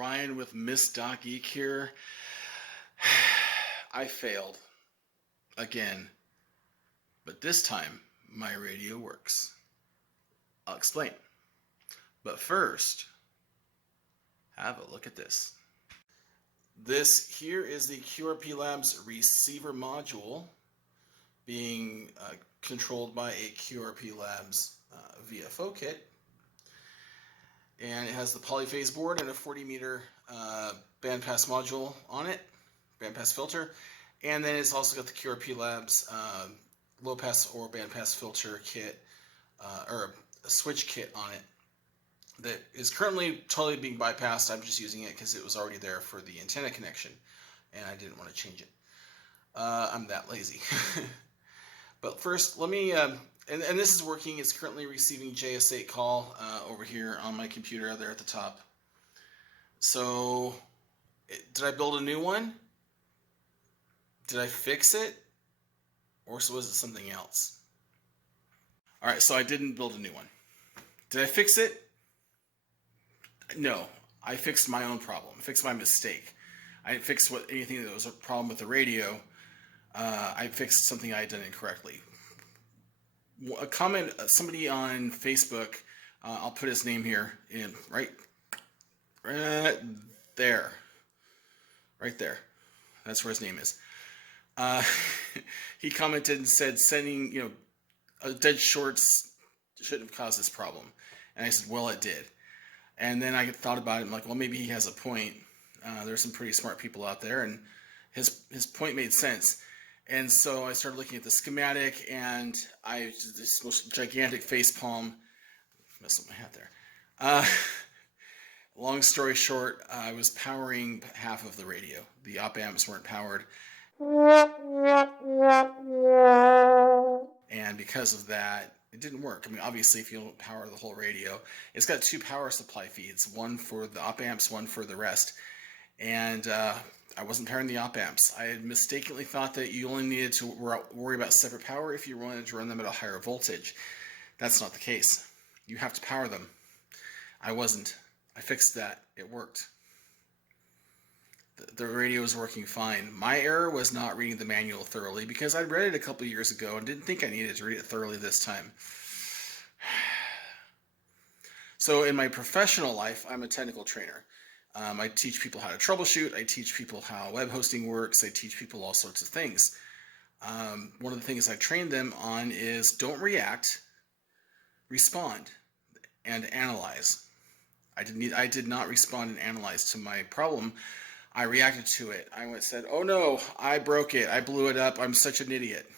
Ryan with Miss Doc Geek here. I failed again, but this time my radio works. I'll explain. But first, have a look at this. This here is the QRP Labs Receiver module being controlled by a QRP Labs VFO kit. And it has the polyphase board and a 40 meter bandpass module on it, bandpass filter. And then it's also got the QRP Labs low pass or bandpass filter kit, or a switch kit on it that is currently totally being bypassed. I'm just using it because it was already there for the antenna connection and I didn't want to change it. I'm that lazy. But first, let me, and this is working. It's currently receiving JS8 call over here on my computer there at the top. So, did I build a new one? Did I fix it? Or was it something else? Alright, so I didn't build a new one. Did I fix it? No. I fixed my own problem. I fixed my mistake. I didn't fix anything that was a problem with the radio. I fixed something I had done incorrectly. A comment, somebody on Facebook, I'll put his name here, in right there. Right there. That's where his name is. He commented and said sending, dead shorts shouldn't have caused this problem. And I said, well, it did. And then I thought about it. I'm like, well, maybe he has a point. There's some pretty smart people out there, and his point made sense. And so I started looking at the schematic, and I did this most gigantic face palm. Messed up my hat there. Long story short, I was powering half of the radio. The op amps weren't powered. And because of that, it didn't work. I mean, obviously, if you don't power the whole radio, it's got two power supply feeds, one for the op amps, one for the rest. And I wasn't powering the op amps. I had mistakenly thought that you only needed to worry about separate power if you wanted to run them at a higher voltage. That's not the case. You have to power them. I wasn't. I fixed that. It worked. The radio is working fine. My error was not reading the manual thoroughly because I'd read it a couple years ago and didn't think I needed to read it thoroughly this time. So in my professional life, I'm a technical trainer. I teach people how to troubleshoot. I teach people how web hosting works. I teach people all sorts of things. One of the things I train them on is don't react, respond, and analyze. I did not respond and analyze to my problem. I reacted to it. I said, oh no, I broke it. I blew it up. I'm such an idiot.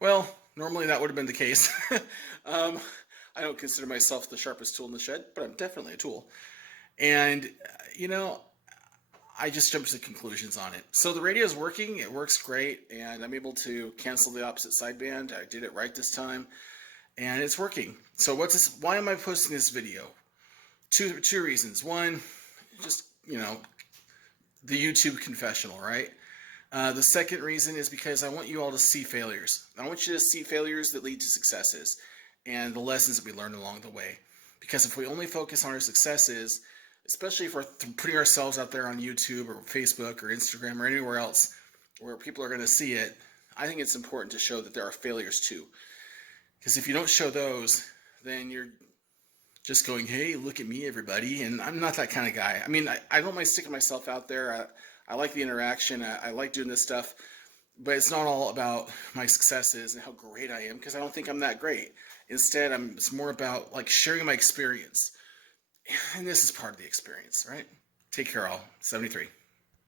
Well, normally that would have been the case. I don't consider myself the sharpest tool in the shed, but I'm definitely a tool. And, I just jumped to conclusions on it. So the radio is working. It works great. And I'm able to cancel the opposite sideband. I did it right this time. And it's working. So why am I posting this video? Two reasons. One, just, the YouTube confessional, right? The second reason is because I want you all to see failures. I want you to see failures that lead to successes and the lessons that we learn along the way. Because if we only focus on our successes, especially if we're putting ourselves out there on YouTube or Facebook or Instagram or anywhere else where people are going to see it, I think it's important to show that there are failures too. Because if you don't show those, then you're just going, hey, look at me, everybody. And I'm not that kind of guy. I mean, I don't mind sticking myself out there. I like the interaction. I like doing this stuff. But it's not all about my successes and how great I am, because I don't think I'm that great. Instead, it's more about like sharing my experience. And this is part of the experience, right? Take care, all. 73.